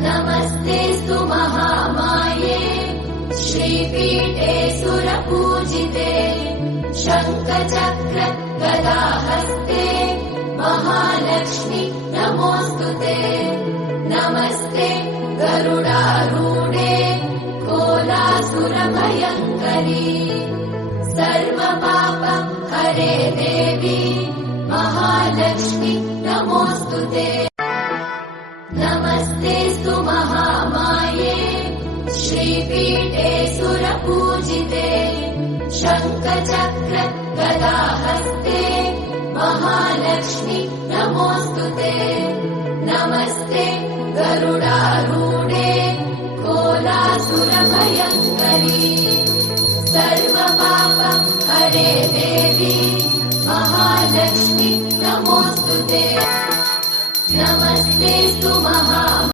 नमस्तेऽस्तु महामाये श्रीपीठे सुरपूजिते शङ्खचक्र गदाहस्ते महालक्ष्मी नमोऽस्तुते। नमस्ते गरुडारूढे कोलासुरभयङ्करी सर्वपाप हरे देवी महालक्ष्मी नमोऽस्तुते। नमस्तेऽस्तु महामाये श्रीपीठे सुरपूजिते शङ्खचक्र गदाहस्ते महालक्ष्मी नमोऽस्तुते। नमस्ते गरुडारूढे कोलासुरभयङ्करी सर्वपाप हरे देवी महालक्ष्मी नमोऽस्तुते। नमस्तेऽस्तु